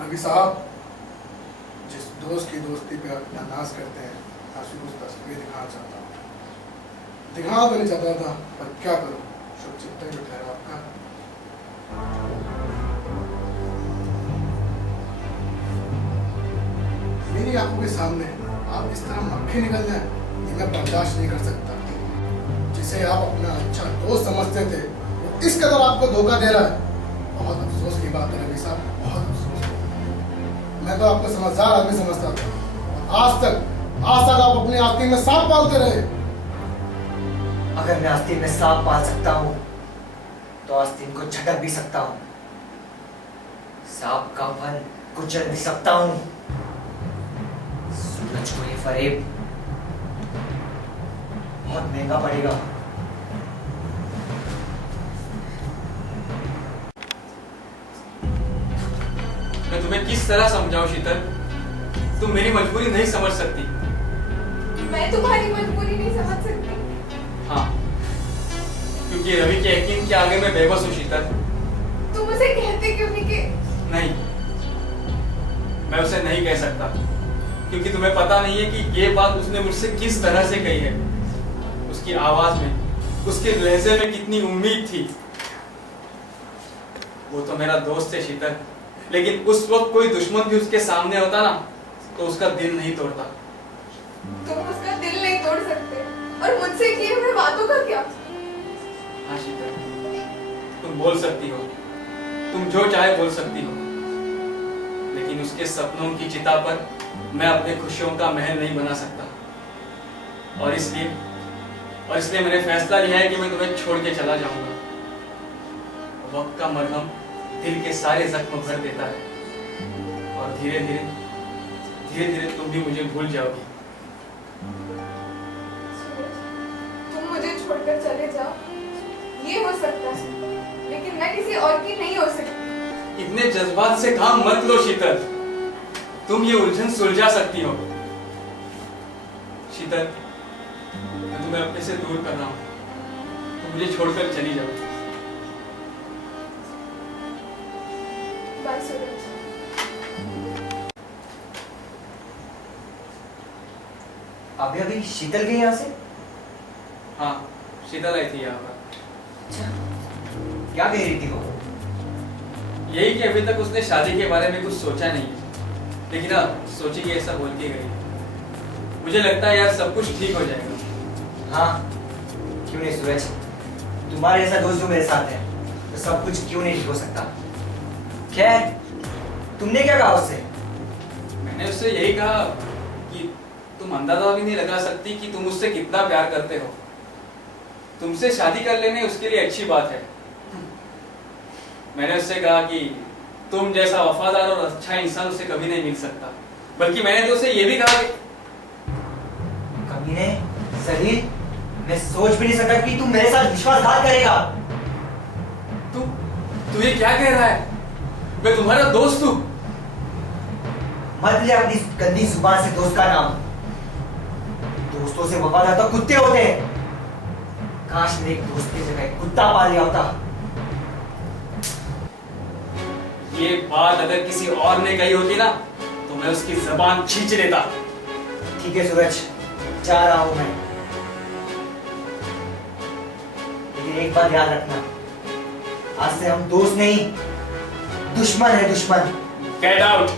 रवि साहब, जिस दोस्त की दोस्ती पे आप इतना नाज करते हैं, आपसे कुछ तस्वीर दिखाना चाहता हूँ। दिखाना तो नहीं चाहता था, पर क्या करूँ, शुभ चिंतन जो ठहरा आपका। मेरी आंखों के सामने आप इस तरह मक्खी निकल जाए, ये मैं बर्दाश्त नहीं कर सकता। जिसे आप अपना अच्छा दोस्त समझते थे, वो इस कदर आपको धोखा दे रहा है। बहुत अफसोस की बात है रवि साहब, बहुत अफसोस। मैं तो आपको समझदार आदमी समझता था। आज तक आप अपनी आस्तीन में सांप पालते रहे। अगर मैं आस्तीन में सांप पाल सकता हूँ तो आस्तीन को झटक भी सकता हूँ। सांप का वन कुचल भी सकता हूँ। सूरज को ये फरेब बहुत महंगा पड़ेगा। मैं तुम्हें किस तरह समझाऊं शीतल, तुम मेरी मजबूरी नहीं समझ सकती। मैं तुम्हारी मजबूरी नहीं समझ सकती। हाँ, क्योंकि रवि के यकीन के आगे मैं बेबस हूँ शीतल। तुम उसे कहते क्यों नहीं कि नहीं, मैं उसे नहीं कह सकता, क्योंकि तुम्हें पता नहीं है कि ये बात उसने मुझसे किस तरह से कही है। उसकी आवाज में, उसके लहजे में कितनी उम्मीद थी। वो तो मेरा दोस्त है शीतल, लेकिन उस वक्त कोई दुश्मन भी उसके सामने होता ना, तो उसका दिल नहीं तोड़ता। तुम उसका दिल नहीं तोड़ सकते, और मुझसे किए हुए वादों का क्या? हाँ शीतल, तुम बोल सकती हो, तुम जो चाहे बोल सकती हो, लेकिन उसके सपनों की चिता पर मैं अपने खुशियों का महल नहीं बना सकता। और इसलिए मैंने फैसला लिया है कि मैं तुम्हें छोड़ के चला जाऊंगा। वक्त का मरहम दिल के सारे जख्म भर देता है, और धीरे धीरे तुम भी मुझे भूल जाओगी। तुम मुझे छोड़कर चले जाओ, ये हो सकता है, लेकिन मैं किसी और की नहीं हो सकती। इतने जज्बात से काम मत लो शीतल, तुम ये उलझन सुलझा सकती हो। शीतल, मैं तुम्हें अपने से दूर कर रहा हूं, तुम मुझे छोड़कर चली जाओ। बाय सूरज। अभी शीतल गई यहाँ से? हाँ, शीतल आई थी यहाँ पर। अच्छा, क्या कह रही थी वो? यही कि अभी तक उसने शादी के बारे में कुछ सोचा नहीं, लेकिन अब सोची कि ऐसा बोल के गई। मुझे लगता है यार सब कुछ ठीक हो जाएगा। हाँ, क्यों नहीं सूरज, तुम्हारे जैसा दोस्त जो मेरे साथ है तो सब कुछ क्यों नहीं ठीक हो सकता। खैर, तुमने क्या कहा उससे? मैंने उससे यही कहा कि तुम अंदाजा भी नहीं लगा सकती कि तुम उससे कितना प्यार करते हो। तुमसे शादी कर लेने उसके लिए अच्छी बात है। मैंने उससे कहा कि तुम जैसा वफादार और अच्छा इंसान उसे कभी नहीं मिल सकता। बल्कि मैंने तो उसे ये भी कहा कि कमीने, जलील, मैं सोच भी नहीं सकता कि तुम मेरे साथ विश्वासघात करेगा। तू ये क्या कह रहा है? मैं तुम्हारा दोस्त हूँ। मत ले अपनी गंदी जुबान से दोस्त का नाम। दोस्तों से वफादार तो कुत्ते होते हैं। काश मेरे एक दोस्त की जगह एक कुत्ता पाल लिया होता। ये बात अगर किसी और ने कही होती ना, तो मैं उसकी जबान खींच लेता। ठीक है सूरज, जा रहा हूं मैं, लेकिन एक बात याद रखना, आज से हम दोस्त नहीं, दुश्मन है, दुश्मन। Get out.